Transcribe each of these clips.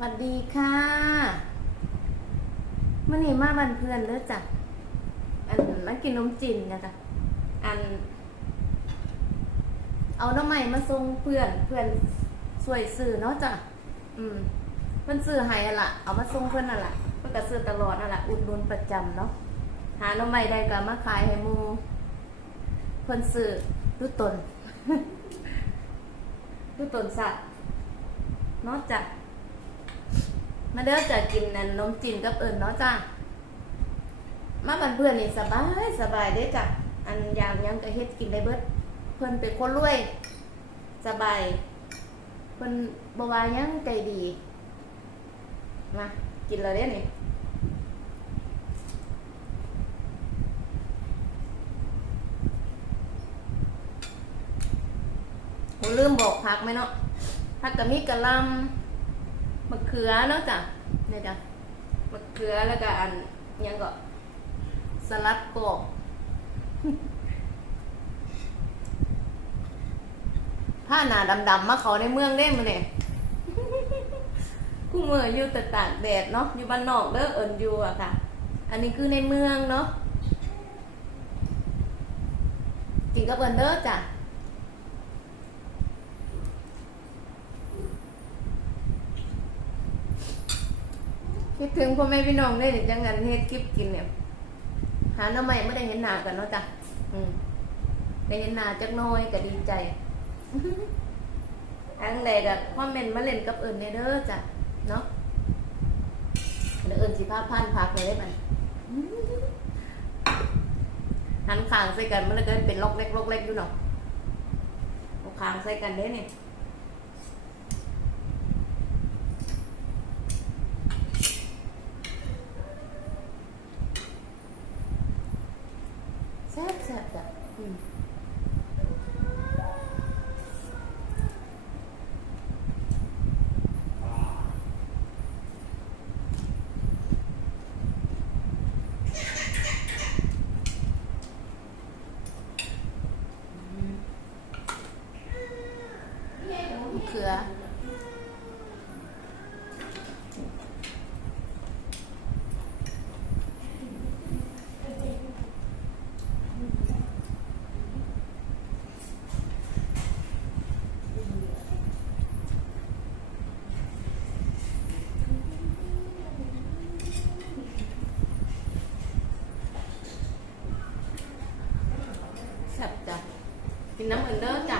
สวัสดีค่ะมื่อนี้มาบันเพื่อนเด้อจ้ะอันมากินนมจีนนะจ้ะอัน เอาน้ำใหม่มาส่งเพื่อนเพื่อนสวยซื้อเนาะจ้ะอืมเพื่อนซื้อให้อะละเอามาส่งเพื่อนน่ะละเพื่อนก็ซื้อตลอดน่ะละอุดหนุนประจำเนาะหาน้ำใหม่ได้ก็มาขายให้มูเพื่อนซื้อตุตนตุตนสัตว์เนาะจ้ะ มาเด้อจะกินนันนมจีนกับเอิญเนาะจ้ามาบันเพื่อนนี่สบายสบายเด้จ้ะอันยางยังก็เฮ็ดกินได้เบิด เพื่อนเป็นคนรวย สบาย เพื่อนบวายังใจดี มา กินเลยเด้นี่ลืมบอกพักไหมเนาะพักกับมีกะลำ มะเขือเนาะจ้ะเนี่ยจ้ะมะเขือแล้วก็อันหยังก็สลัดกรอบผ้าหนาดำๆมาเขาในเมืองได้มาเนี่ยคู่มืออยู่แต่ตากแดดเนาะอยู่บ้านนอกเด้อเอิญอยู่อะค่ะ อันนี้คือในเมืองเนาะจริงก็เอิญเด้อจ้ะ ถึงพ่อแม่พี่น้องได้หรือจังงันเฮ็ดคลิปกินเนี่ย หาหน้าใหม่ไม่ได้เห็นหน้ากันเนาะจ้ะอืมได้เห็นหน้าจักน้อยก็ดีใจอันแรกอะคอมเมนต์มาเล่นกับเอิญเนี่ยเด้อจ้ะเนาะเดี๋ยวเอิญสิพาพันพักเลยได้มันหันขางใส่กันมันเลยก็เป็นล็อกเล็กล็อกเล็กอยู่เนาะเอาขางใส่กันเด้เนี่ย แซ่บแซ่ บจ้ะอืมมะเขือ แซ่บจ้ะ กินน้ำเอินเดอร์จ้ะ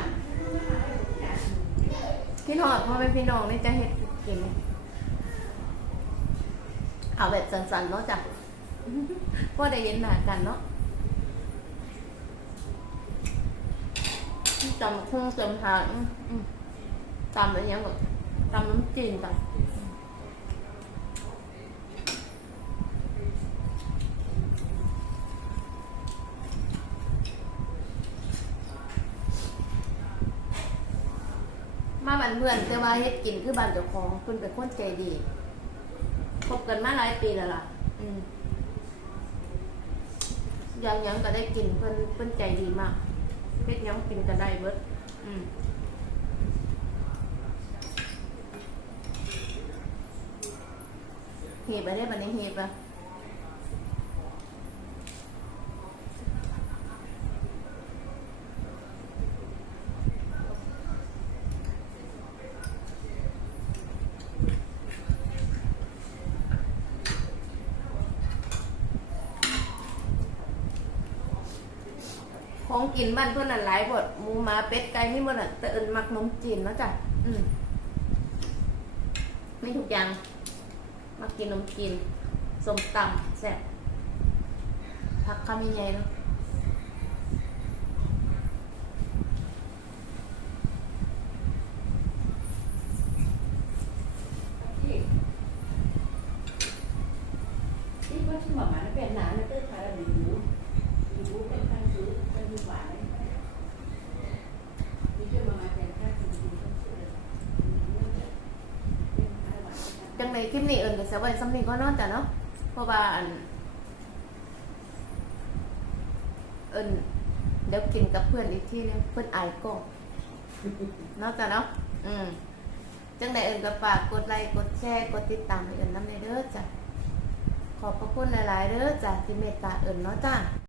พี่หอดพ่อเป็นพี่น้องนี่จะเห็ดกิน เอาแบบสันๆเนาะจ้ะก็ได้เย็นหนากันเนาะจำคุ้งจำทางจำอะไรอย่างแบบจำน้ำจีนจ้ะานเพื่อนแต่ว่าเฮ็ดกินคือบ้านเจ้าของเพิ่นเป็นคนใจดีคบกันมาหลายปีแล้วล่ะ อืมยังยังก็ได้กินเพิ่นเพิ่นใจดีมากเฮ็ดยังกินก็ได้เบิดอืมเห็บไปได้บันนี้เห็บอะ ของกินบ้านเพื่อนน่ะหลายบดหมูหมาเป็ดไก่นี่หมดอะแต่เอิญมักนมจีนเนาะจ้ะอืมไม่ถูกอย่างมักกินนมจีนส้มตำแซ่บผักคำใหญ่ๆเนาะที่ว่าที่หมามันเป็นหนาเนี่ยก็ใช้อะไรรู้รู้เป็นการซื้อเป็นหวานมีเชื่อมามาแต่แค่ซื้อซื้อซื้อ จังในคลิปนี้เอิญก็จะไว้สำนึกก็นอกจ้ะเนาะเพราะว่าอันเอิญเดี๋ยวกินกับเพื่อนอีกที่นึงเพื่อนไอายกล้อนาะจ้ะเนาะอืมจังใดเอิญก็ฝากกดไลค์กดแชร์กดติดตามให้เอิญน้ำในเด้อจ้ะขอบพระคุณหลาย ๆเด้อจ้ะที่เมตตาเอิญเนาะจ้ะ